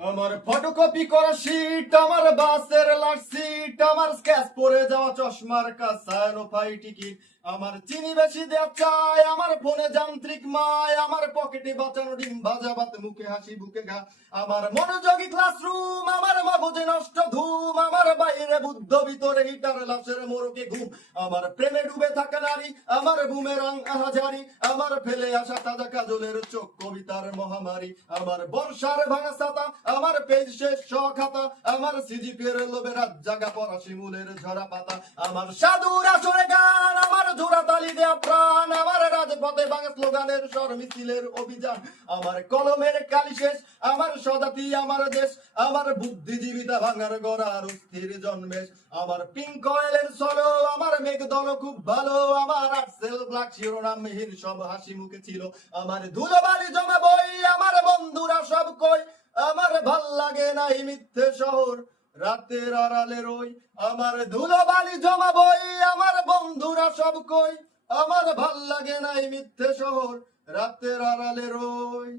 আমার ফটোকপি করা শিট, আমার বাসের লাস্ট সিট, আমার স্কেচ পরে যাওয়া চশমার কাছানো ফাই টিকিট, আমার চিনি বেশি দেওয়া চাই, আমার ফোনে যান্ত্রিক মায়, আমার পকেটে বাঁচানো ডিম ভাজা ভাত, মুখে হাসি বুকে ঘা, আমার মনোযোগী ক্লাসরুম, আমার মগজে নষ্ট ধুম, আমার বাইরে বুদ্ধ ভিতরে হিটার লাশের মোরকে ঘুম, আমার প্রেমে ডুবে থাকা নারী, আমার বুমেরাং আহাজারি, আমার ফেলে আসা তাজা কাজলের চোখ কবিতার মহামারী, আমার বর্ষার ভাঙা ছাতা, আমার পেজ শেষ খাতা, আমার সিজিপির লোভে রাত জাগা পড়া শিমুলের ঝরা পাতা, আমার সাধুর আসরে গান, আমার জোড়া তালি দেয়া প্রাণ, আমার রাজপথে ভাঙা স্লোগানের স্বর মিছিলের অভিযান, আমার কলমের কালি শেষ, আমার সদাতি আমার দেশ, আমার বুদ্ধিজীবিতা ভাঙার গড়ার অস্থির জন্মেশ, আমার পিঙ্ক অয়েলের সলো, আমার মেঘ দল খুব ভালো, আমার আর্টসেল ব্ল্যাক শিরোনামহীন সব হাসি মুখে ছিল, আমার ধুলোবালি জমা বই, আমার বন্ধুরা সব কই, আমার ভাল লাগে না এই মিথ্যে শহর, রাতের আড়ালে রই, আমার ধুলোবালি জমা বই, আমার বন্ধুরা সব কই, আমার ভাল লাগে না এই মিথ্যে শহর, রাতের আড়ালে রই।